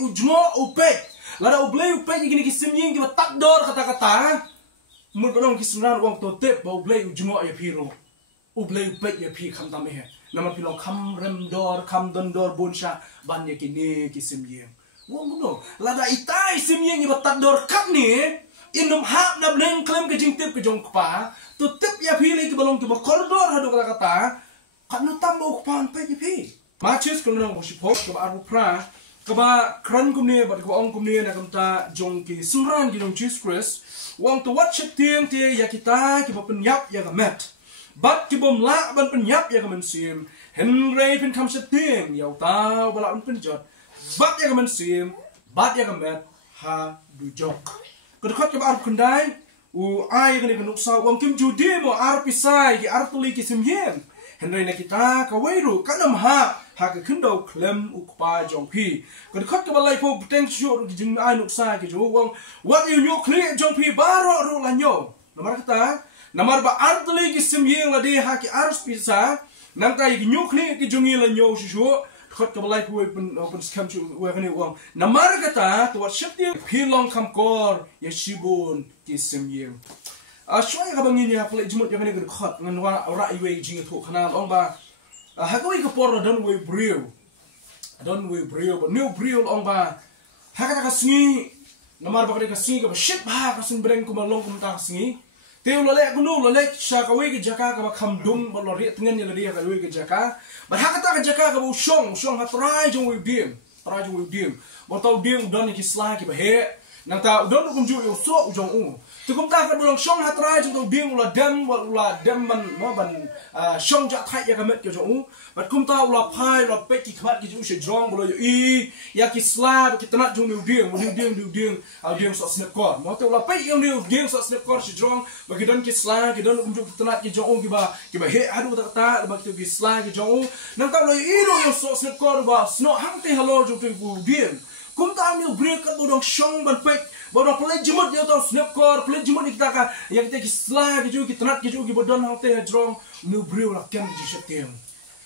ujmo upek. Lada ublay upek gini kisimying kita takdor kata-kata. Mudong kisran uang totep ba ublay ujmo ya piro. Ublay upek ya pi kam tameh. Nama pilong kam remdor kam dondor bonsha ban ya kini kisimying. Uang mudong lada itai simying kita takdor kat ni. Indom hak na bleng klem ke jingtip ke jong kpa. Totep ya pi lagi balong ke ba koridor hado kata-kata. Kat nutam ba ukpan pe ya pi. Machis kalau nak bersipok keba arbu pra. Kaba kran kumni bat kaba ong kumni na kamta jong ki sumran ki jong Jesus Christ wang to watch tiang tie ya kita ki ba penyap ya gamet bat ki bom la ban penyap ya gamen sim henry pen kam tiang ya ta bala un penjot bat ya gamen sim bat ya gamet ha du jok kedekot kaba arbu kendai u ai gani kanuksa wang kim judi mo ar pisai ki ar tuli ki sim yen henry na kita ka wairu kanam ha ke kendau klem ukpa jong pi kad khat ka balai po potential jing ai nuksa ke jo wang what you new clear jong pi baro ro la nyo namar kata namar ba artli ki simyeng la de ha ki ars pisa nam ka ki new clear ki jongi la nyo shu khat ka balai po open scam chu wa kani wang namar kata to what ship pi long kam kor ya shibun ki simyeng a shoi ka bangin ya play jumut yang ni kad khat ngan wa ra iwe jing thu khana long ba hakawi kapor don we brio but new brio ong ba hakata kasingi namar ba ka singi ka shit ba ka sin breng ko malong kum ta singi te lo le ku no lo le sha ka we ki jaka ka ba kham dum ba lo ri tngen ni lo ri ka we ki jaka ba hakata ka jaka ka bu shong ha trai jong we dim ba tau dim don ki sla ki ba he nang ta don kum ju yo so jong u tu kum ta ka bolong shong ha trai jong dim la dem man mo ban shong ja thai ya ka met ki jong u but kum ta la phai la pe ki khat ki ju she jong bolo i ya ki sla ki tana jong new ding au ding so snap kor mo te la pe yung new ding so snap kor she jong ba ki don ki sla ki don kum ju tana ki jong u ki ba he adu ta ba ki sla ki jong u nang ta lo i ro yo so snap kor ba sno hang te hello ju tu ding kum ta new break ka bolong shong ban pe bodo play jimut yo to snap kor play jimut kita ka yang kita ki sla ki ju ki tana ki ju ki bodon hang te jong new brew la kem ki shetem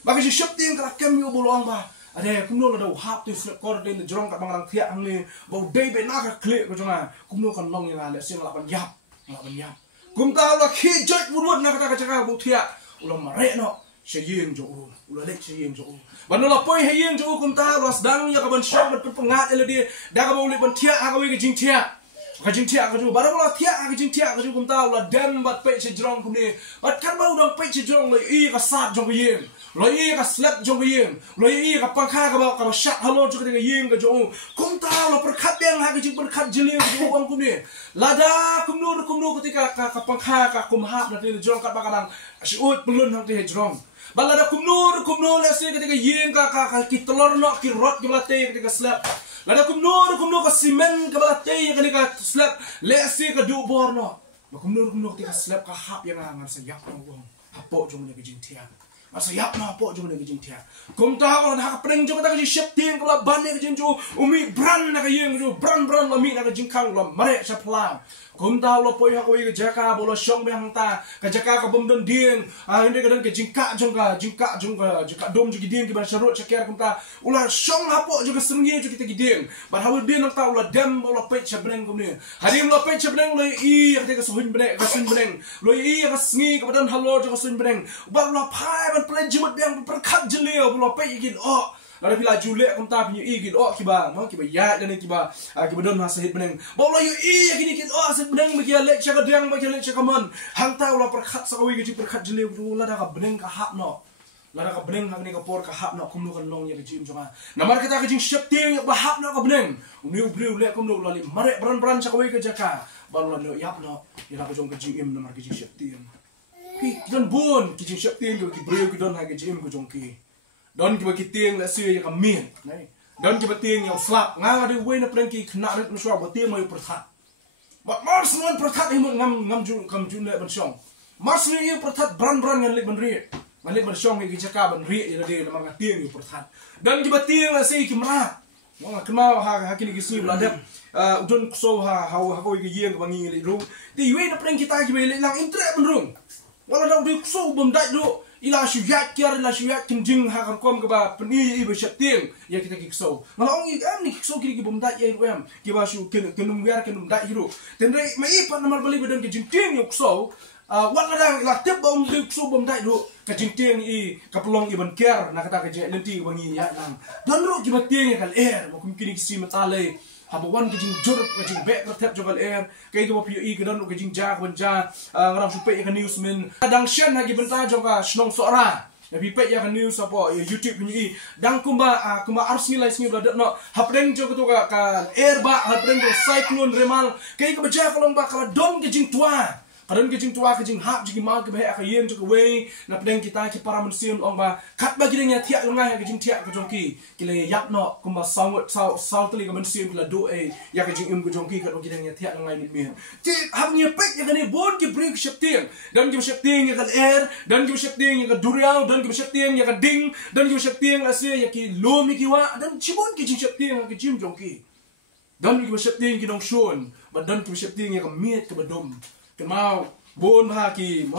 bagi si shifting kala kem yo bolong ba ade kumno la do hap tu snap kor de jong ka bang thia ang ni bo dei be na ka kle ko jonga kumno kan long ya le sing la ban yap kum ta la khi jot wurut na ka ka bo thia ulam mare no she yeng jo ula le she yeng jo ban la poi he yeng jo kum ta la sedang ya ka ban show ban pengat ele dia da ka bo le ban thia ka we ka jing thia ka ju barang la thia ka jing thia ka ju kum ta la dem bat pe she jong kum ni bat kan ba udang pe she jong le i ka sat jong yeng lo i ka slap jong yeng lo i ka pangkha ka ba shat halo ju ka yeng ka jong kum ta lo perkhat yang ha ka jing perkhat jileng ju wang kum ni lada kum nu ketika ka pangkha ka kum hap na te jong ka ba kadang si ut pelun hang te jong balada kum nu la se ketika yeng ka ki telur no ki rot ki late ketika slap lada kum nu ka simen ka late ketika slap le se ka du bor no kum nu ketika slap ka hap yang ngan sayap no wong apo jong ni ke jing tia sayap no apo jong ni ke jing tia kum ta ko ha preng jong ta ka ship ting ka ban ni ke jing ju umi bran na ka yeng ju bran la mi na ka jing kang la mare sa plang kum ta lo poi ha ko i jaka bolo shong bang ta ka jaka ka bom don ding hindi ka don ke jingka jong ka dom ju giding ki ban sharot chakar kum ta ula shong apo ju ka semngi ju kita giding ban ha bin nang ta ula dem bolo pe chabreng kum ni hadim lo pe chabreng lo i ka ka suhin breng ka sun breng lo i ka sngi ka ban halo ju ka sun breng ba lo phai ban play jimut bang per khat jelio bolo pe igin o ada bila julek kum ta pinyu igin o kiba no kiba ya dan kiba don ha sahit breng bolo yu i gini kit o sahit breng bagi lek chaka dang bagi lek chaka man hang ta ula per khat sawi gi per khat jelio ju la da ka breng ka hap no la da ka breng hang ni ka por ka hap no kum no kan long ya jim jonga namar kita ka jing shep ting ba hap no ka breng umi ubriu lek kum no la li mare bran chaka wi ka jaka balo no yap no ira ka jong ka jing im namar ka jing shep ting ki don bon ki jing shep ting ki breu ki don ha ka jing ko jong ki don ki bagi tiang la suy ka min nai don ki batiang yang slap nga di we na prengki khna rit no swa batiang mai perthat ba mars non perthat hi ngam ju le ban song mars ni perthat bran ngan le ban ri man le ban song ki jaka ban ri ya de ma tiang yu perthat don ki batiang la sei ki mra mo kma ha ki ni su la de udon so ha ko ki yeng ba ngi le ru di we na prengki ta ki le lang intre ban rung wala dau di so bom dai do ila syuyat kiar ila syuyat kenjing hakar kom ke ba peni i besyapting ya kita kikso ngalong i am ni kikso kiri ki bomda ya ruam ki ba syu kenum biar kenum da hiru tendre mai pat namar bali bedan ke jingting yok so wat ladang ila tip bom kikso bomda ru ke jingting i kapelong i ban kiar na kata ke je lenti wangi ya nang dan ru ki bating ya kal mo kum kini kisi matale habawan ke jing jur ke jing be tertep jogal ke ko pi i ke dan ke jing ja ban ja ngarang supe ya newsman kadang shen hagi benta joka snong sora ya pi pe ya news apa YouTube ni dang kumba ars nilai sini berada no hapdeng joka tu ka ba hapdeng jo cyclone remal ke baja kalong ba kala don ke jing tua kadang ke jing tua ke jing hap jing mal ke be ka yen joka we na pedeng kita ki para manusia ong ba kat bagi nya tiak ngai ke jing tiak ke jongki kile yap no kumba saw tali ke manusia kila do ya ke jing im ke jongki ke bagi nya tiak ngai ni mi ti hab nya pek ya ni bon ki break shapting dan ki shapting ya ka dan ki shapting ya ka duriau dan ki shapting ya ka ding dan ki shapting ase ya ki lomi ki wa dan chibon ki jing shapting ke jim jongki dan ki shapting ki dong shon ba dan ki shapting ya ka miet ke badom kemau bon ha ki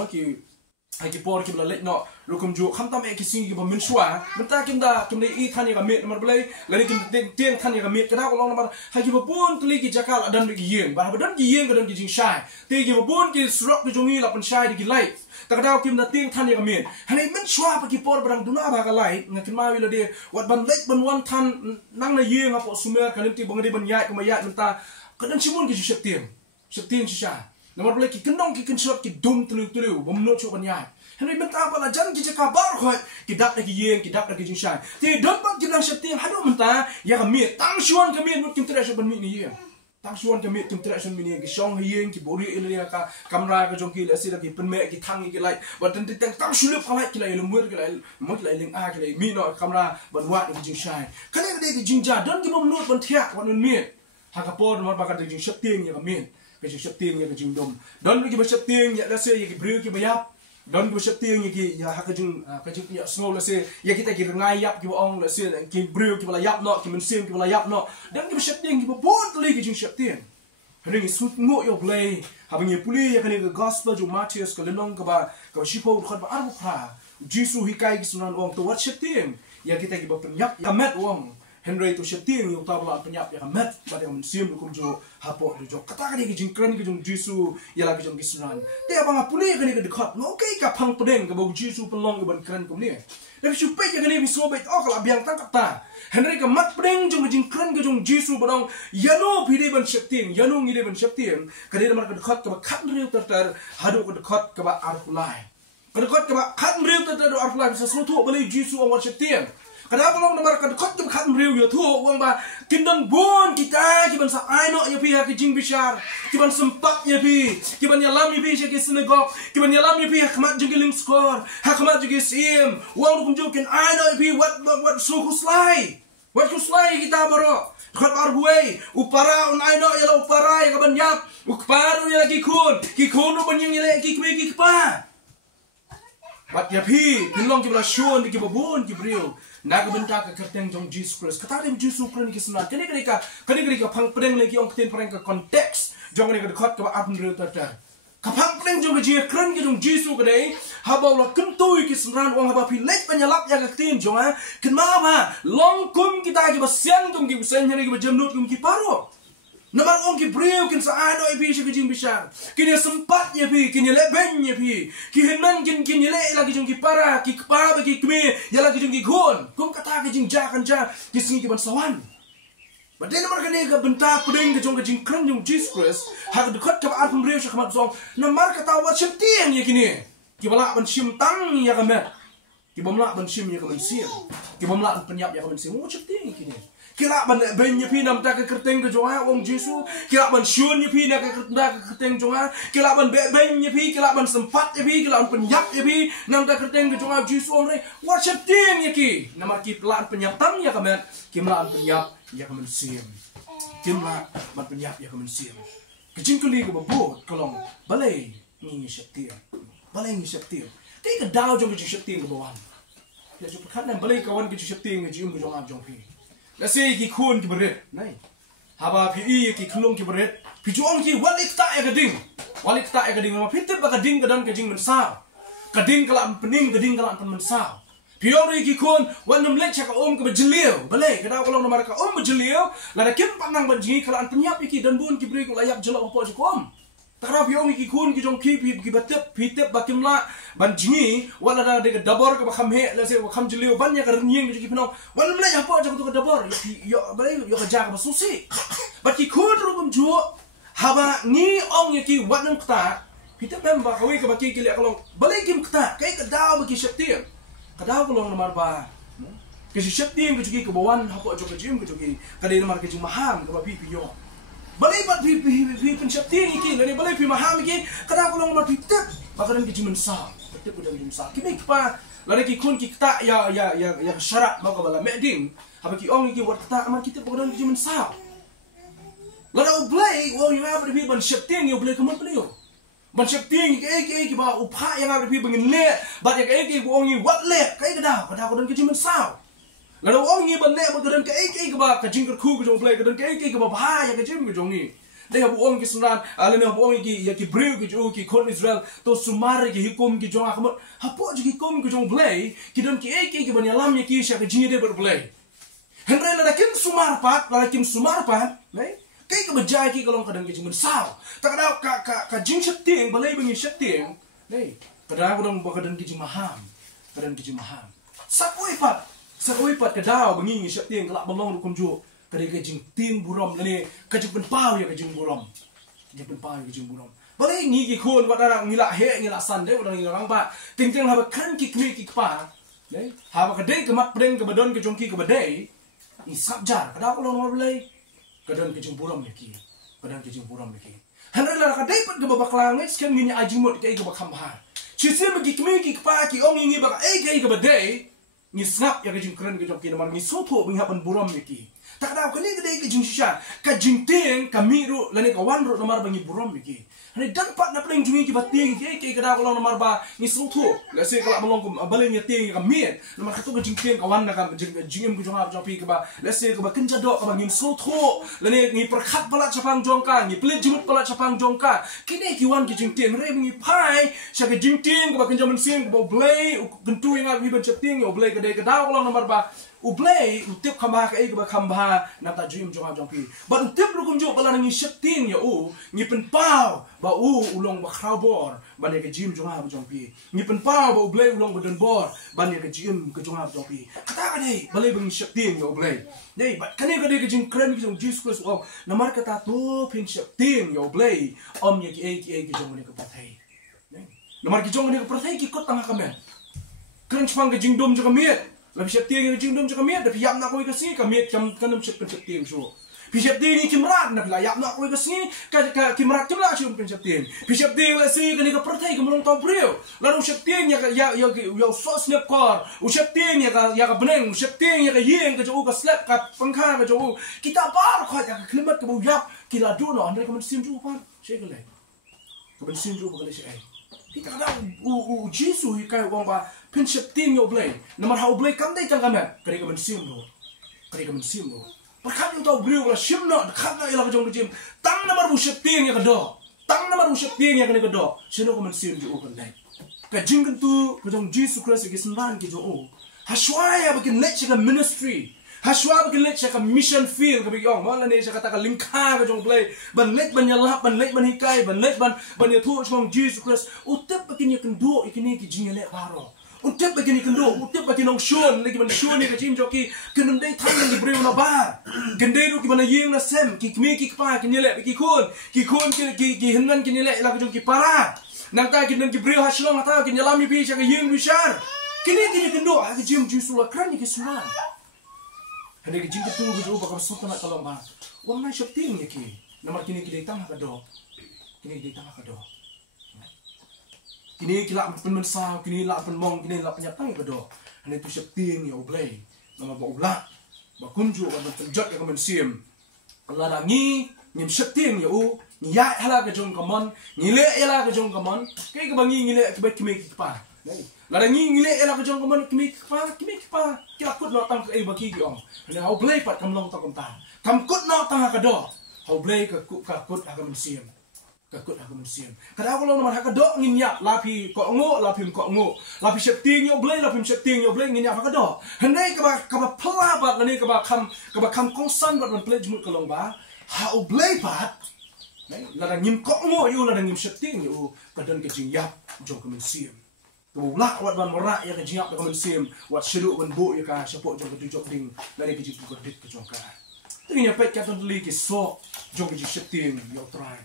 por ki bla let no lukum ju kham tam e ki sing ki ba min shwa menta kim da i than ya met mar blai lani kim teng than ya met kana ko long mar ha ki ba bon kli ki jakal adan ki yen ba dan ki yen ga dan ki jing shai te ki ba bon ki srok ki jongi la pan shai ki lai ta da kim da teng than ya met hani min shwa pa ki por brang duna ba ga lai ngakin ma wi la de wat ban lek ban wan than nang na yen ha po sumer kalim ti bang de ban yai ko ma yai menta kadan chimun ki shapting shisha nomor boleh ki kendong ki kenshot ki dum telu bom no chu banyai henry menta bala jan ki jaka bar khoi ki dak ki yen ki dak ki jinshan ti dot bak ki nang shapting hadu menta ya ka mi tang shuan ka mi mut kim trash ban mi ni yen tang shuan ka mi kim trash mi ni ki shong yen ki bori elia ka kamera ka jong ki la sira ki penme ki thang ki lai wat ten tang shulup khalai ki lai lumur ki lai mot lai ling a ki lai mi no kamera ban wat ki jinshan kale de ki jinja don ki bom no ban thiak wan mi ha ka por mar ba ka jing shapting ya ka mi ke shapting ya ke jing dom don ki shapting ya la se ya ki bru ki bayap don ki shapting ya ki ya ha ka jing ya snow la se ya kita ki ngai yap ki ong la se ki bru ki bala yap no ki men sim ki bala yap no don ki shapting ki bon li ki jing shapting ring sut ngo yo play ha bang ye puli ya kan ke gospel ju Matius ka lenong ka shipo khat ba arbu kha jisu hikai ki sunan ong to what shapting ya kita ki ba penyap ya met ong Henry tu shapting yung tabla penyap ya met pada yang sim dukum jo hapo jo kata kan ki jingkran ki jong jisu ya la ki jong kisran te abang apuni kan ki dekat no okay ka phang pedeng ka bau jisu pelong ki ban kran kum ni tapi supe ya kan bi sobet ok la biang tang kata Henry ka mat pedeng jong jingkran ki jong jisu badong yano pide ban shapting yano ngide ban shapting ka de mar ka dekat ka khat riu ter hadu ka dekat ka ba arkulai ka dekat ka ba khat riu ter arkulai sa slotu bali jisu ong shapting kada belum nomor kad kot tum khat riu yo thu wang ba kindon bon kita ki ban sa ai no ya pi ha ki jing bishar ki ban sempat ya pi ki ban yalam ya pi ki synagogue ki ban yalam ya pi khmat jing ling skor ha khmat jing sim wang kum jo ken ai no ya pi what so kuslai what kuslai kita baro khat ar huai upara un ai no ya lo upara ya ban yap ukparu ya ki khun ban yang ya ki pa Bat ya pi pilong ki bla shon ki babun ki brio naga benta ka kerteng jong Jesus Christ kata dem Jesus Christ ki sunat kani ka phang pedeng le ki ong kten pareng ka konteks jong ne ka khot ka apun reu ta ka phang pedeng jong ji kran ki jong Jesus ka dei ha ba lo kum tui ki sunran ong ha ba pi lek panyalap ya ka kten jong ha ken ma ba long kum kita ki ba sian kum ki sen ne ki ba jamnut kum ki paro Namang ong ki brio kin sa ano ipi siya kijing bishar. Kini sempat ya pi, kini leben ya pi. Kihinan kini le lagi jong ki para, ki kpa ki kme, ya lagi jong ki gon. Kum kata kijing jakan ja, kisingi ki bansawan. Badai namar kani ka benta pedeng kijong kijing kran jong Jesus Christ. Hak dekat ka ba brio siya kamat song. Namar kata wat sim tiang ya kini. Ki balak ban sim tang ya kamet. Ki bamlak ban sim ya kamen sim. Ki bamlak penyap ya kamen sim. Wat sim tiang ya kini. Kira ban ben ye pi nam ta ka kerteng ke jonga wong Jesu kira ban syun ye pi na ka kerteng jonga kira ban ben ye pi kira ban sempat ye pi kira ban penyap ye pi nam ta kerteng ke jonga Jesu ong re what shapting ye ki namar ki pelan penyap tang ya kamet ki melan penyap ya kamen sim kimla ban penyap ya kamen sim kejing kuli ko babot kolong balai ni shapting te ka daw jong ki shapting ko bawan ya ju pakhat na balai kawan ki shapting ke jum jonga jong pi la se ki khun ki beret nai haba pi i ki khulung ki beret pi jong ki walikta ya gading ma phit ba gading gadan ka jing men sa kading kalaan pening kading kalaan penmensau piong ri ki kun wan nam lek chaka ke bejeliu balai kada kalau nomor ka bejeliu lada kim panang banji kalaan penyap iki dan bun ki beri ko layak jelak apa jukom takra piong ki kun ki jong ki pitep bakim la banji wala da de dabor ka bakham he la se bakham jeliu ban ya ka nyeng ki pinong wan nam lek apa jak to dabor yo balai yo ka jak basusi baki kun rum ju haba ni ong ki wan nam kta pitep bam ba kawi ka baki ki le kalau balai kim kta kai ka daw baki syaptir kadang kalau nomor ba, kasi syapting kecuali kebawan apa aja kejim kecuali kadang nomor kejim maham kebapi piyo. Balai bat pi pensyapting iki, lani balai pi maham iki kadang kalau nomor pitep, bakaran kejim mensah, pitep udah kejim mensah. Kimi kipa, lani kikun kita ya syarat mau kabala meding, apa ki ong iki buat kita aman kita bakaran kejim mensah. Lani balai, wong yang apa pi pensyapting yo balai kemun beliau. Ban syapting ke ba upha yang ada pi bengin le ba ya ke ongi wat le kai kada ko ke jimen saw lalu ongi ban le ba kadan ke ba ka jingker khu ko jong play kadan ke ba ba ya ke jim ko jongi le bu ongi sunran ale ne bu ongi ki ya ki breu ki jo ki kon Israel to sumare ki hikum ki jong akmat hapo ji ki kom ko jong play ki dan ke ban ya lam ya ki sha ka jingde ber play henre la kim sumar pat le kai ka bejai ki kalau kadang kejim saw tak ada ka jing syapting balai bengi syapting dei kadang kadang kadang kejim maham sakoi pat kadang bengi syapting kelak belong kum ju kadang kejim ting buram lani kejim penpau ya kejim buram balai ngi ki khon wat orang ngila he ngila san dei orang ngila ba ting haba kan ki kmi ki pa dei haba kadai kemat preng ke badon ke jongki ke badai ni sabjar kadang kalau balai kadang kejim buram lagi Henry la kadai pat ke babak langit sekian ngini ajimut ke ke bakam bahar cisi bagi kemi ki pa ki ong ngi bak ke badai ni snap ya kejim keren ke jongki namar ni sopo binghapan buram lagi tak ada kini kadai kejim shisha ka jingteng kamiru lani kawan ro namar bangi buram lagi Hani dan pat na paling jungi ki bating ke kada kalau nomor ba ni sutu la se kala belong ko baleng ya ting ka mien nomor katu ka jingteng kawan na ka jingim ko jonga jopi ka ba la se ka ba kenja do ka ba ngim sutu la ni perkhat bala chapang jongka ni pelit jumut bala chapang jongka kini ki wan ki jingteng re ngi pai sha ka jingteng ka ba kenja mensing ka ba blay gentu yang abi ban chapting yo blay kada kada kalau nomor ba ublay utip kamba ka ba kamba na ta jim jonga jompi ba utip rukum jo bala ngi shapting ya ngi pen pau ba ulong ba krawbor ba ne ke jim jonga jompi ngi pen pau ba ublay ulong ba den bor ba ne ke jim ke jonga jompi kata ka dei balai bang shapting ya ublay dei ba kane ka dei ke jim krem ki jong Jesus oh na mar kata to pin shapting ya ublay om ye ki jong ne ka pathai na mar ki jong ne ka pathai ki kot tanga kamen kren chpang ke jing dom jo kamiet Lalu siap tiang yang jingdom juga miat, tapi yap nak kau ikasi, kami jam kanam siap pencet tiang so. Siap tiang ini kimrat, nak lah yap nak kau ikasi, kimrat kimlah siap pencet tiang. Siap tiang lah si kini kepertai kemelong tahu beriu. Lalu siap tiang ya sos snap car, siap tiang ya beneng, siap tiang ya yang kejauh ke slap ke pengkar kejauh. Kita bar kau ya kelimat ke bau yap, kita dulu anda kemen sim juga pan, saya kelai. Kemen sim juga kelai saya. Kita kadang Jisu hikai wong ba pinship ting yo blay namar how blay kam dai tangkam kare ka bensim lo perkat yo tau brio la shimno khat na ila jong jim tang namar bu ship ting ya kado tang namar bu ship ting ya kane kado sino ka bensim jo kan dai ka jingkan tu ko jong Jisu Christ ki sanban ki jo o hashwaya bakin let ka ministry Hashwa bakin let ka mission field ka bigong mala ne kata ka lingka ka jong blay ban let ban yalap ban let ban hikai ban let ban ya tu jong Jesus Christ utep bakin ya kendo ikini ki jingele baro utep bakin kendo utep bakin ong shon lagi ban shon ni ka jim joki kenum dai thang ni breu na bar gende ru ki ban yeng na sem ki kmi ki pa ki nyele ki khon ki hinnan ki nyele la ka jong ki para nang ta ki nan ki breu hashlong ta ki nyalami bi cha ka yeng bishar kini kendo ha ki jim Jesus la kran ni ki sunan Hanya ke jingkat tu gudu bakal soto nak kalau mah. Wang na shapting ya ki. Namar kini kita ditang kado. Kini kila penmensah, kini la penmong, kini la penyatang kado. Hanya tu shapting ya ublay. Nama ba ubla. Ba kunju ba penjat ya kemensim. Allah dangi ngim shapting ya u. Ngiya hala ke jong kamon, ngile ela ke jong kamon. Kai ke bangi ngile ke baik kimi pa. Lada ngile ela ke jong kamon kimi pa. Kila kut no tang ke baki ki ong. Hanya hau blay pat kam long ta kam kut no tang ka do. Hau blay ka kut agam sim. Kakut aku musim. Kadang aku lawan hak dok nginyak lapi kok ngo, lapi septing yo blay nginyak hak dok. Hendai kaba pelabat lani kaba kam kongsan bat man play jemut kalong ba. Ha u blay pat. Ladang ngim kok ngo yo ladang ngim septing yo kadan kejing yap jong ke musim. Kebulak wat ban merak ya kejing yap ke musim. Wat seduk ban bu ya ka sepok jong ke tujok ding lani kejing kedit ke jong ka. Tengnya pet katan li ke sok jong kejing septing yo try.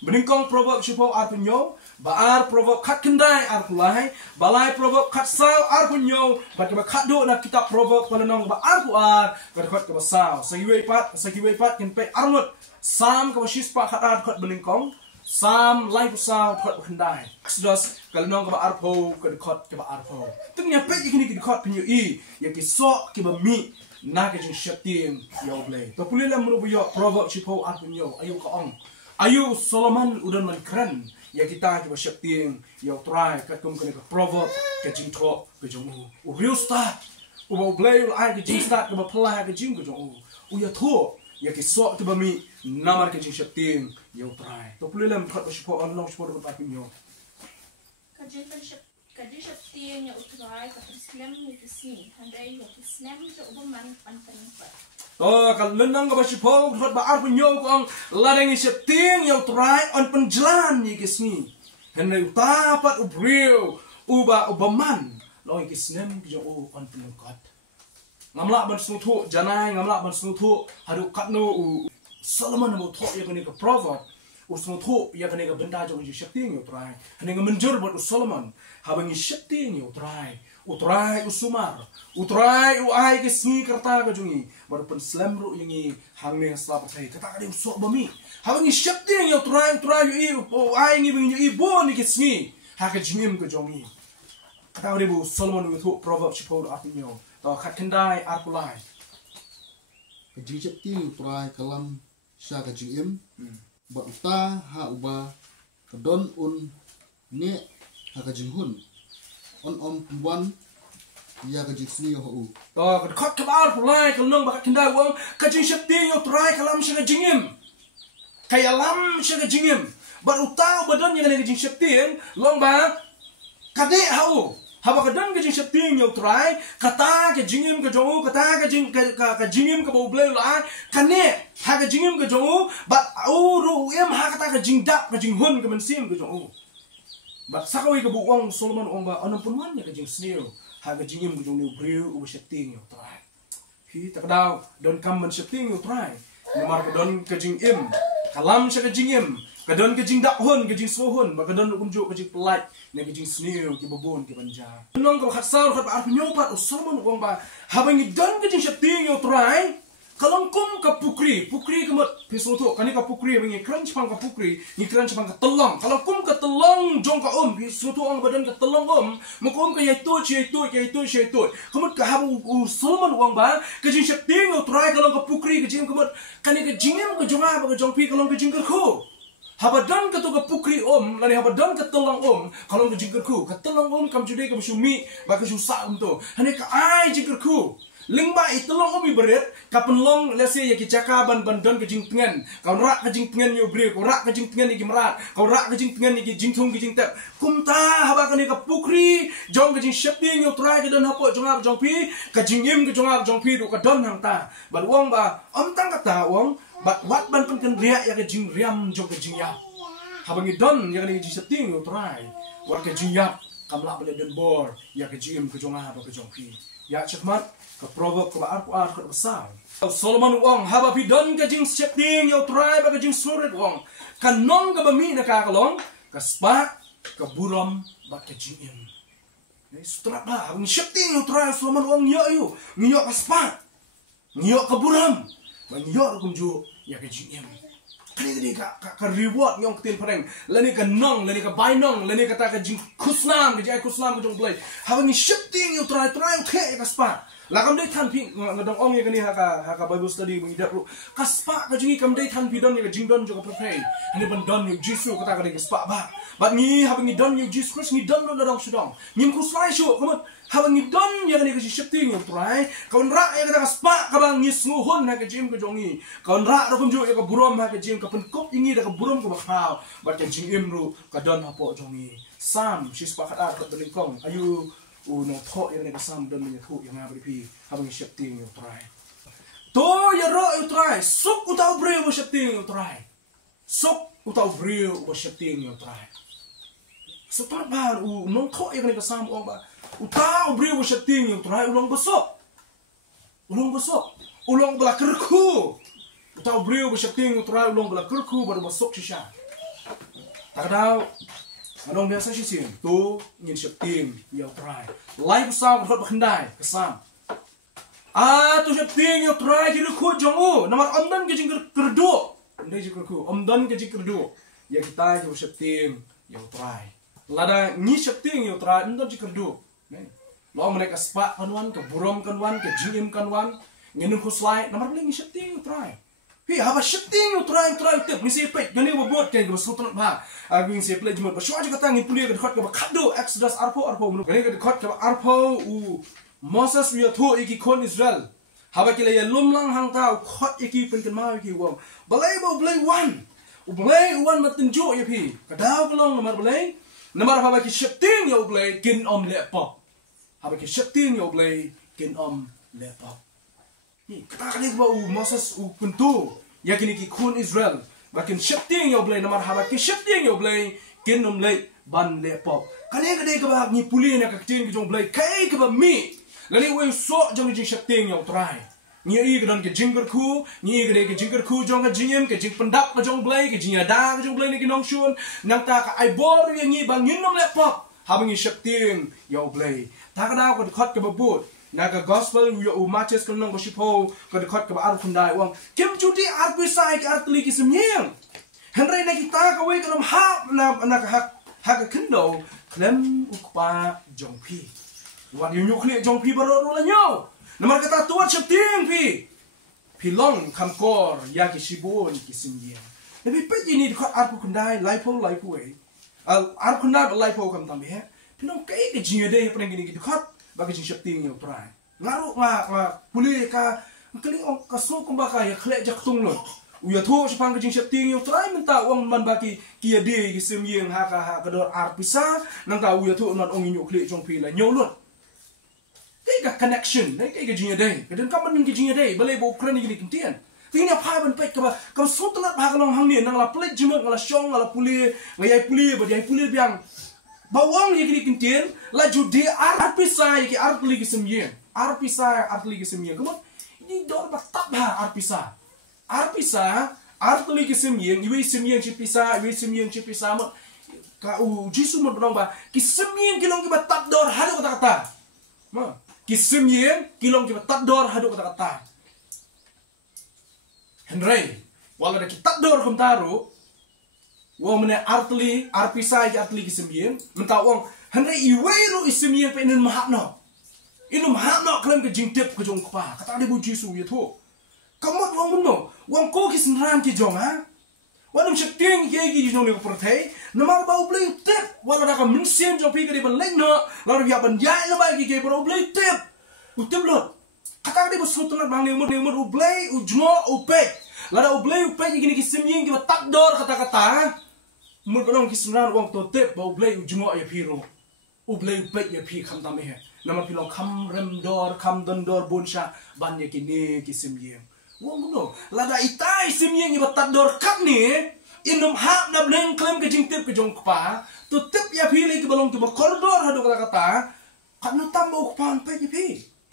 Beningkong proverb sipo ar punyo, baar proverb kat kendai ar kulai, balai proverb kat sao ar punyo, bat keba kat do na kitab proverb palenong ba ar ku ar, kat keba sao. Sagiwe pat kin pe arnut. Sam keba shispa kat ar kat beningkong, sam lai ku sao kat kendai. Exodus kalenong keba ar po kat keba ar po. Tengnya pe ikini kat punyo I, ya ki sok keba mi na ke jing syatim yo blay. To pulilah menubu yo proverb sipo ar punyo ayu ka ong. Ayu Solomon udan man keren ya kita coba syapting ya try kat kum kena proverb ke jing tho ke jong u real start u ba blay ai ke jing start ke ba plah ke jing ke jong u ya tho ya ke sok ke ba mi namar ke jing syapting ya try to pulilam khat ba sipo on long sipo ba pinyo Kadi syapting ya utrai ka Islam ni kesini handai ya Islam sa ubaman pantanpa. Oh, kalau lenang ke basi pau, hot baar punyo ko ang ladang isepting yaw try on penjalan ni kisni. Hendak tapat ubriu, ubaman. Lawan kisnem jo on penungkat. Ngamlak ban snutu janai, ngamlak ban snutu hadu katno Solomon mo thok ya kani ka proverb. Usnutu ya kani ka benda jo isepting yaw try. Hendak menjur buat Solomon, habang isepting yaw try. Utrai usumar, utrai uai ke singi kerta ke jungi, baru pen slamru yangi hangne selap saya kata kade usok bami, habangi syapting ya utrai yu uai ngi bingi yu bo ni ke singi, hake jingim ke jungi, kata kade bu Solomon itu proverb sipo artinya, tau kat kendai arkulai, kejing syapting utrai kalam sya ke jingim, ba uta ha uba kedon ne hake jinghun. On puan ya kajing sini yo hu. Toh kat kabar pulai kalong bakat kendai wong kajing syapting yo try kalam sya kajingim. Kayalam sya kajingim. Barutau badan yang kajing syapting long ba kade hau. Haba kadan kajing syapting yo try kata kajingim ke jongu kata kajingim ke bau blai la kane ha kajingim ke jongu ba uru ha kata kajing dak kajing hun ke mensim ke jongu. Bat sakawi ke buang Solomon ong ba anam punwan ya kajing sneo ha kajingim ke jong ni breu u setting yo try hi takdau don kam men setting yo try nomar ke don kajing im kalam sya kajingim kadon kajing dak hun kajing sohun ba kadon unjuk kajing pelat ne kajing sneo ke babon ke banja nong ke khasar khat ar nyopat Solomon ong ba habangi don kajing setting yo try kalong kum ka pukri kemot pisoto kani ka pukri mengi crunch pang ka pukri ni crunch pang ka telong kalau kum ka telong jong ka pisoto ang badan ka telong mukum ka yaitu kemot ka habu Solomon wang ba ka jing syapting try kalong ka pukri ka jing kemot kani ka jingem ka jonga ba ka jong pi kalong ka jing ko habadan ka to ka pukri lani habadan ka telong kalong ka jing ko ka telong kam jude ka sumi ba ka susa to hani ka ai jing ko Lingba itolong omi beret kapan long lese ya kicaka ban don kejing pengen kau rak kejing pengen yo bre kau rak kejing pengen iki merat kau rak kejing pengen iki jingtung kejing tep kumta haba kani ka pukri jong kejing syapting yo try ke don hapo jong jong pi kejing im ke jong pi do ka don hang ta ban wong ba om tang kata wong bat wat ban pen ria ya kejing riam jong kejing ya habangi don ya kani kejing syapting yo try wat kejing ya kamla bele don bor ya kejing im ke jong ha ke jong pi ya cekmat ke proverb ke baar ke besar Solomon wong haba pidon ke jing syapting yo try ba ke jing surit wong kanong ke bami na kakalong ke spa ke buram ba ke jing im ni sutra ba ang syapting yo try Solomon wong yo ngiyo ke spa ngiyo ke buram ba ngiyo kum ju ya ke jing im kali ka reward yang ketil pereng lani ka nong lani ka bainong lani kata ka jing kusnam ke jing kusnam ke jong blai haba ni syapting yo try ke spa Lakam day tan pi ngadong ong ya kani haka Bible study mengidap lu. Kaspa ka jingi kam day tan pi don ya jingdon jo ka prepare. Ani ban don yu Jisu kata ka kaspa ba. Bat ngi habang don yu Jesus Christ ngi don lo dong sedong. Ngim ku slai shu kamut habang ngi don ya kani ka shifting yu try. Kaun ra ya ka kaspa ka bang ngi snuhon na ka jim ka jongi. Kaun ra ro kum jo ya ka burom ha ka jim ka pen kop ingi da ka burom ko ba khaw. Bat ka jing imru ka don ha po jongi. Sam shispa khat ka beling kong ayu no tho yang ka sam don ni thu yang abri pi habang shifting yu try. To ya ro yu try suk utau bre wo shifting yu try. Suk utau bre wo shifting yu try. Setelah bar nong tho yang ka sam ong ba utau bre wo shifting yu try ulong besok. Ulong besok. Ulong bela kerku. Utau bre wo shifting yu try ulong bela kerku baru besok shisha. Tak tahu anong biasa sih tu ngin shifting yo try live sound hot bakandai kesam tu shifting yo try jadi ku jongu nomor omdan ke jing kerdu ndai jing kerku omdan ke jing kerdu ya kita yo shifting yo try lada ngi shifting yo try omdan jing kerdu lo mereka spa kanwan ke burom kanwan ke jingim kanwan ngin ku slide nomor ngi shifting yo try Hi, haba shifting you try tip misi pek gani bobot kan go sultan ba aging se play jumot ba shwa ji kata ngi pulia ke khot ke ba khado exodus arpo munu gani ke khot ke arpo u Moses wi tho iki kon Israel haba ke le lumlang hang ta khot iki pen kan ma iki wong balai bo play one u play one matin jo ye pi kada belong nomor play nomor haba ke shifting you play kin om le pop haba ke shifting you play kin om le pop ni kata kali ba u Moses u kuntu ya kini ki kun Israel bakin shifting yo blay namar haba ki shifting yo blay kin nom lay ban le pop kali kade ka ba ni puli na ka tin ki jong blay kai ka ba mi lani we so jong jing shifting yo try ni i ka don ke jinger ku ni kade ke jinger ku jong ka jingem ke jing pendap ka jong blay ke jing ada ka jong blay ni ki nong shun nang ta ka ai bor yang ni bang nin nom le pop haba ni shifting yo blay ta ka da ko khot ka ba but naga gospel yo matches kan nong gosipo ko de khot ka ar khundai wang kim juti ar pisai ka ar tli ki semyeng henry na kita ka we ka ha na ka ha ka khindo klem ukpa jongpi wan yu nyukli jongpi baro ro la nyo namar kata tuat shifting pi long kam kor ya ki shibon ki semyeng nabi pe ini khot ar khundai laipo we ar khundai laipo kam tambe pinong kai ke jingade pren gini ki khot bagi jing shifting yo try ngaru nga puli ka kali ong kaso kumbaka ya khle jak tung lo uya tho sepang jing shifting yo try minta wong man baki kia de gi semyeng ha ka dor ar pisa nang ta uya tho non ong inyo khle jong pi la nyo lo kai ka connection nei kai ga jing de ka den kam man gi jing de bale bo kran gi ni tien tin ya pha ban pe ka ba ka so tlat ba ka long hang ni nang la plek jimot ngala shong ngala puli ngai puli ba dai puli biang bawang ye kini kintin la judi ar pisai ki ar pli ki semyeng ar pisai ar pli ki semyeng kemot ini dor ba tap ba ar pisai ar pli ki semyeng iwe semyeng chi pisai mo ka u jisu mo dong ba ki semyeng kilong ki ba tap dor hadu kata ma ki semyeng kilong ki ba tap dor hadu kata Henry wala da ki tap dor kum taru wong mene artli arpisai artli ki semyeng menta wong henry iweiru isemyeng pe inen mahapno klem ke jingtep ke jong kpa kata de bu jisu ye tho kamot wong no wong ko ki snran ki jong ha wanum shifting ke gi jong ne ko protei namar ba ublei tep wala da ka mensien jong pi ke de ban leno la ya ban ya la ba ki ke bro ublei tep utep lo kata de bu sutna bang ne mo ublei ujmo upe la da ublei upe gi ki semyeng ki tak dor kata mun belong ki sunan wong to tep ba ublei ujmo ya piro ublei pe ya pi kham tam he nama pilong kham rem dor kham don dor bonsha ban ye ki ne ki semyeng wong no lada itai semyeng ba tat dor kap ni inum hap na bleng klem ke jing tep ke jong kpa to tep ya pi le ki belong ki ba koridor hadu kata kan no tam ba ukpan pe ye pi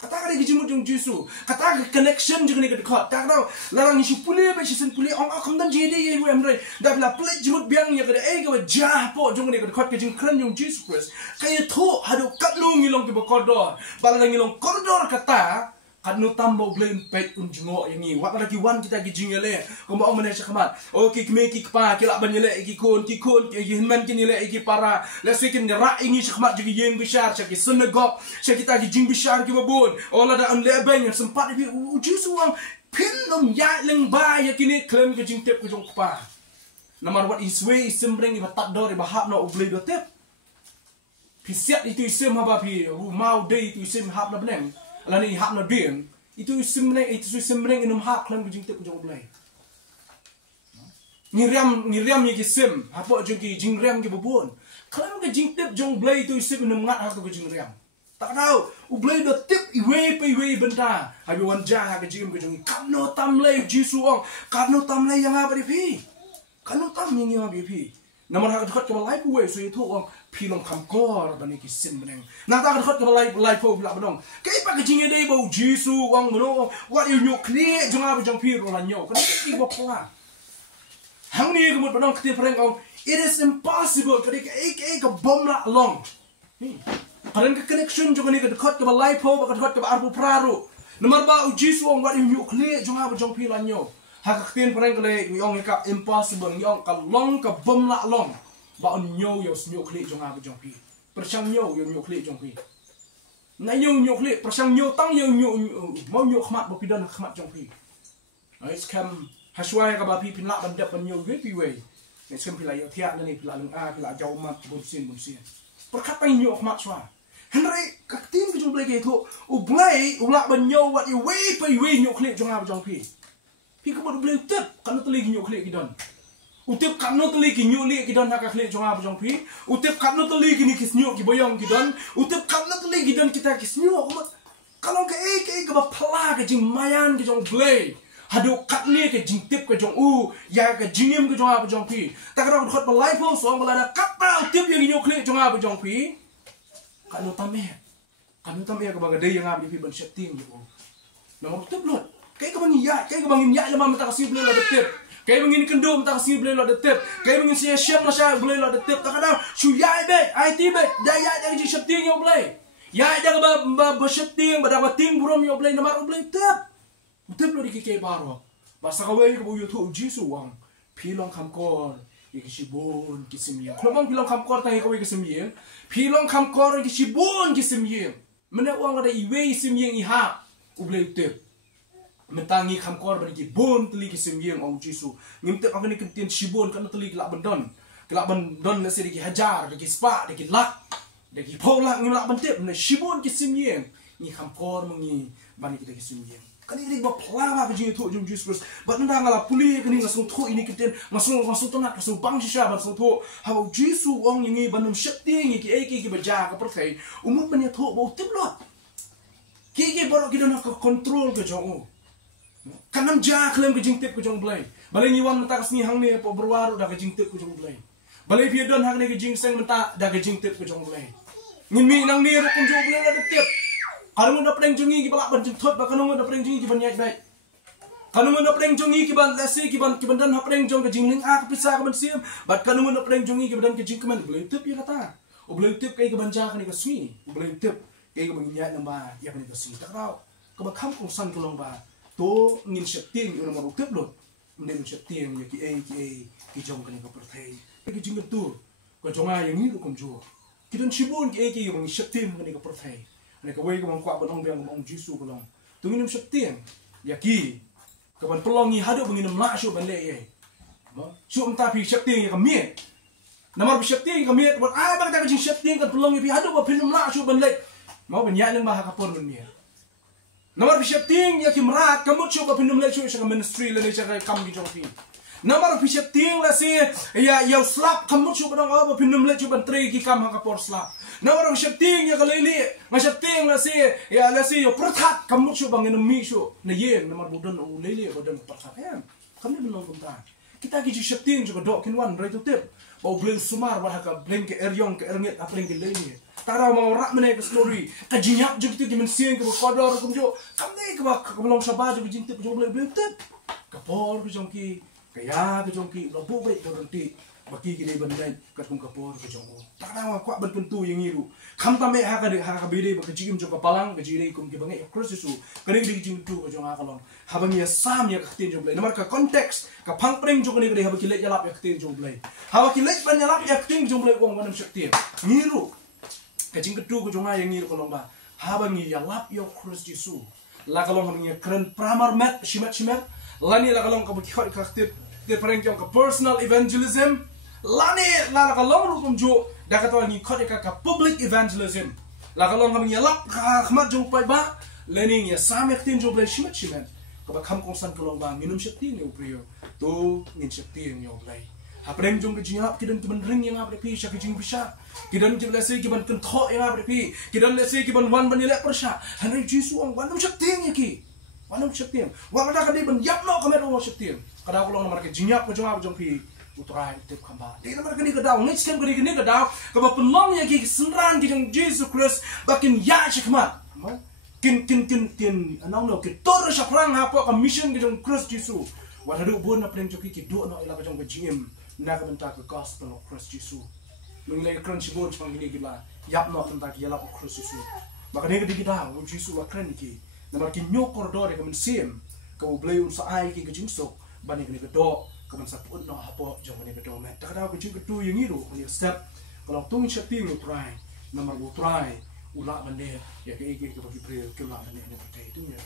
kata ka gi jimut jong jisu kata ka connection jing ne ke khot ta daw larang isu puli be sin puli ong kham dan jede ye wu emre da bla plate jimut biang ye ke e ke ja po jong ne ke khot ke jing kran jong Jesus Christ ka ye tho hadu kat lu ngilong ki ba koridor bal ngilong koridor kata kan no tambah blame pet unjungo yang ni wat lagi wan kita gijingele ko mau mana sakamat oke kme ki pa ki la banyele ki kon ki hinman ki nile ki para la sekin ra ini sakamat jadi yeng besar caki senegok kita gijing besar ki babon ola da an lebeng sempat bi uji suang pin nom ya leng ba ya kini klem gijing tep ko jong pa namar wat iswe isembreng iba tak dor iba hap no ublay do tep pisiat itu isem haba pi mau day itu isem hap na bleng alani hap na din itu sembreng inum hap klem gijing tep ko jong ublay ngiriam ye kisem hapo jong ki jingrem ki babon klem gijing tep jong ublay itu isem inum ngat hap ko jingrem tak tahu ublay do tep iwe pe iwe benta habi wanja ka jim ko jong kano tamlay jisuong kano tamlay yang apa di pi kanu tam yang abi pi namar ha dekat ke balai puwe so itu orang pilong kamkor bani kisim beneng na ta dekat ke balai po bila bedong kai pa kejing dei bau jisu wang beno what you nyok kli jong abi jong pi ro la nyok kan ki bo pla hang ni kemut bedong kete preng ong it is impossible kadi ke bom la long karen ke connection jong ni ke dekat ke balai po ke dekat ke arbu praru namar ba jisu wang what you nyok kli jong abi jong pi la nyok hakaktin pareng kale yong ka impossible yong ka long ka bom la long ba on nyo yo snyo kli jong abi jong pi persang nyo yo kli jong pi na nyo kli persang nyo tang yo mau nyo khmat bo pidan khmat jong pi ai skam haswai ka ba pi pin la ban dap ban nyo we pi we ne skam pi la yo thia ni pi la lung a pi la jaw mat bun sin perkat tang nyo khmat swa henry kaktin jong blai ke tho u blai u la ban nyo wat we pi we nyo kli jong abi jong pi pi ko bodo bleu tep kan to legi nyok lek gidon utep kan to legi nyok lek gidon hak lek jonga bojong pi utep kan to legi ni kis nyok ki boyong gidon utep kan to legi gidon kita kis nyok kalau ke ba pala ke jing mayan ke jong blei hado kat le ke jing tep ke jong ya ke jingim ke jonga bojong pi tak ra khot balai pho so balada kata utep yang nyok lek jonga bojong pi kan tame ke ba gade yang abi pi ban setting gitu no utep lot kayak kebangin ya lama mata kasih beli lo detep kayak bangin kendo mata kasih beli lo detep kayak bangin siap masa beli lo detep tak ada suyai be IT be daya dari setting yo beli ya ada ba setting ba ting burom yo beli namar beli tep lo dikike baro basa kawe ke bu YouTube jisu wang pilong kamkor ikisibon kisimye klobang pilong kamkor tangi kawe kisimye pilong kamkor ikisibon kisimye mena wang ada iwe simye iha ublei tep mentangi kamkor bagi bon teli kisim yeng au jisu ngimte akan ikentian shibon kan teli kelak bendon la sediki hajar deki spa deki lak deki pola ngilak bentep na shibon kisim yeng ni kamkor mengi bani kita kisim yeng kan ini ba plama ke jitu jum jisu ba nda ngala puli kini ngasung thu ini kiten ngasung tonak ngasung bang shisha ba ngasung thu hau jisu ong ngi banum shakti ngi ki baja ka perkai umum banya thu ba tiblot ki boro kidon ka control ke jong kanam ja klem ke jingtip ke jong blai balai ni wan mata kasni hang ne po berwaru da ke jingtip ke jong blai balai pi don hang ne ke jingseng mata da ke jingtip ke jong blai ngin mi nang ni ro kun jong blai da tip kanu na preng jongi ki balak ban jing thot ba kanu na preng jongi ki ban yak dai kanu na preng jongi ki ban lasi ki ban dan ha preng jong ke jingling a ke pisa ke ban sim bat kanu na preng jongi ki ban ke jing kemen blai tip ya kata o blai tip kai ke ban ja ke smi blai tip kai ke ban nya namba ya ke smi tak tau ke ba kham kong san kulong ba to ngin setting ora mau tep lot nen setting ya ki jong kan ko perthai ki jing tu ko jonga yang ni ko jo ki don chibun ki bang setting kan ko perthai ne ko wei ko bang kwa bang bang bang jisu ko long tu ngin setting ya ki ka ban pelongi hadu ngin la shu ban le ye mo shu ta pi setting ya mi namar pi setting ka mi ban ai bang ta ka jing setting kan pelongi pi hadu ba pinum la shu ban le mau ban ya nang ba ka pon ban mi namar bishop ting ya kimrat kamut shu ka pinum le shu ka ministry le cha ka kam gi jong pi namar bishop ting la si ya slap kamut shu ka dong ba pinum le chu ban tre ki kam ha ka por slap namar bishop ting ya ka le li bishop ting la si yo prathat kamut shu bang mi shu na yen namar budon u le le budon prathat em kami belum kunta kita gi bishop ting ju ka dok kin wan right to tip ba bleng sumar ba ka bleng ke eryong ke erngit apring ke le ni tara mau rak mene ke story ka jinyak ju kitu dimen sing ke kodor kum jo kam ne ke ba belum sabah ju jintip ju boleh tip ka por ku jong ki kaya ke jong ki lo bu be do ti baki ki dei ban dai ka kum ka por ke jong ta na wa kwa ban pentu yang iru kham ta me ha ka be dei ba ka jigim jong ka palang ka jiri kum ki bangai Kristus su ka dei di jing tu ka jong ha ka long ha bang ya sam ya ka tin jong blai namar ka konteks ka phang preng jong ni ka dei ha ba ki le yalap ya ka tin jong blai ha ba ki le ban yalap ya ka tin jong blai wong ban shakti ngiru ka jing ka tu ka jong ha yang iru ka long ba ha bang ya yalap yo Kristus su la ka long ha bang ya kren pramar mat shimat lani la ka long ka ba ki khot ka tin de pareng kyong ka personal evangelism lani la ka long ru kum jo da ka to ni khot ka public evangelism la ka long ham ya lap ka khmat jo pai ba lening ya samek tin jo blai shimat ka ba kham kong san ka long ba nginum shakti ni uprio to ngin shakti ni yo blai apreng jong ka jinga kidan tuman ring yang apre pi shak jing bisa kidan ki blai se ki ban kan tho yang apre pi kidan le se ki ban wan ban ile persha hanai jisu ong wanum shakti ni ki wanum shakti wa da ka di ban yap no ka me ro shakti kada ko long marke jinyap ko jong pi utrai tip khamba de na marke ni kada ngit skem ko ni kada ka ba penlong ya ki senran ki jong Jesus Christ bakin ya shikma kin anong no ki tor sha prang ha po ka mission ki jong Christ Jesus wa hadu bon na preng ki do no ila ka jong ka jim na ka benta ka gospel of Christ Jesus nung le kran shi bon chang ni ki la yap no tenta ki yala ko Christ Jesus maka ni ki kita wo Jesus wa kran ki na marke nyo koridor ka men sim ka wo bleu sa ai ki jing sok bani kini kedo kaman sapun no hapo jong ni kedo met ta kada ko jing kedo yang iru ni step kalau tung shaping lu try nomor lu try ula bande ya ke bagi pre ke ula bande ni itu ya